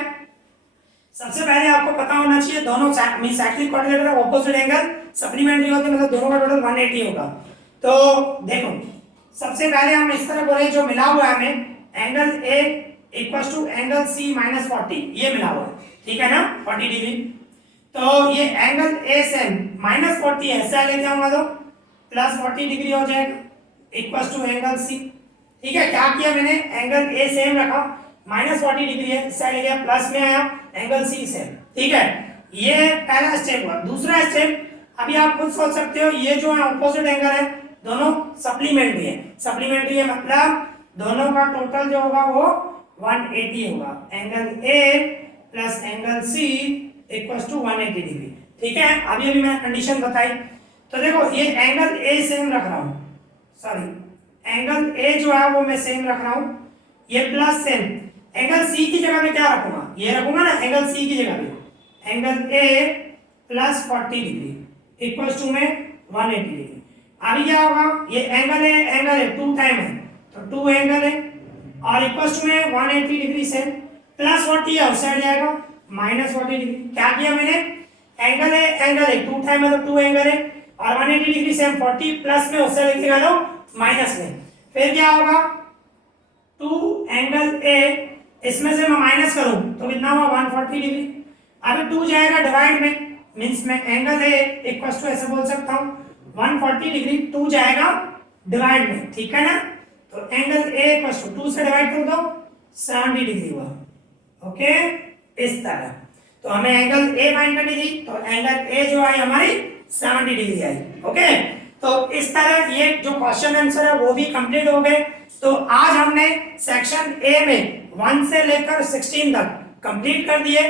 सबसे पहले आपको पता होना चाहिए दोनों cyclic quadrilateral opposite angle supplementary होते हैं, मतलब दोनों का टोटल 180 होगा। तो देखो सबसे पहले हम इस तरह बोले, जो मिला हुआ है हमें angle A equals to angle C minus 40 ये मिला हुआ है। ठीक है ना, 40 डिग्री, तो ये एंगल A से माइनस 40 है, ऐसा ले जाऊंगा तो प्लस 40 डिग्री हो जाएगा इक्वल्स टू एंगल C। ठीक है, क्या किया मैंने, एंगल A सेम रखा, माइनस 40 डिग्री है, इससे ले गया प्लस में आया एंगल C सेम। ठीक है, ये पहला स्टेप हुआ। दूसरा स्टेप, अभी आप खुद सोच सकते हो, ये जो है ऑपोजिट एंगल है दोनों सप्लीमेंट्री है, सप्लीमेंट्री है मतलब दोनों का टोटल जो होगा वो 180 होगा, angle A plus angle C equals to 180 degree. ठीक है, अभी अभी मैंने कंडीशन बताई, तो देखो ये एंगल A सेम रख रहा हूं, सॉरी एंगल A जो है वो मैं सेम रख रहा हूं, ये प्लस सेम, एंगल C की जगह पे क्या रखूंगा, ये रखूंगा ना एंगल C की जगह पे angle A plus 40 degree equals to में 180 डिग्री। अभी क्या होगा, ये एंगल है 2 टाइम है तो 2 एंगल है और इक्वल्स टू में 180 डिग्री से प्लस 40 है उस साइड जाएगा माइनस 40 डिग्री। क्या किया मैंने, एंगल है 2 टाइम है तो 2 एंगल है और 180 डिग्री से 40 प्लस में उससे लेके गया तो माइनस में, फिर क्या होगा 2 एंगल A, इसमें से मैं माइनस करूं तो कितना हुआ 140 डिग्री। अभी 2 जाएगा डिवाइड में, मींस मैं एंगल A इक्वल्स टू ऐसे बोल सकता हूं 140 डिग्री, 2 जाएगा डिवाइड में। ठीक है ना, तो एंगल A इक्वल्स टू 2 से डिवाइड कर दो 70 डिग्री हुआ। ओके, इस तरह तो हमें एंगल A फाइंड करनी थी, तो एंगल A जो आई हमारी 70 डिग्री आई। ओके, तो इस तरह ये जो क्वेश्चन आंसर है वो भी कंप्लीट हो गए। तो आज हमने सेक्शन A में 1 से लेकर 16 तक कंप्लीट कर दिए।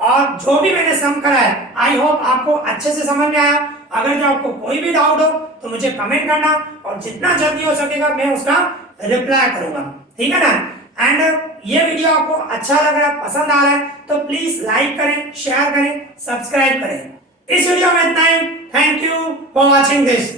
और जो भी मैंने सम करा है आई होप आपको अच्छे से समझ में आया। अगर जो आपको कोई भी डाउट हो तो मुझे कमेंट करना और जितना जल्दी हो सकेगा मैं उसका रिप्लाई करूंगा, ठीक है ना। एंड ये वीडियो आपको अच्छा लग रहा है, पसंद आ रहा है तो प्लीज लाइक करें, शेयर करें, सब्सक्राइब करें। इस वीडियो में इतना ही। Thank you for watching this.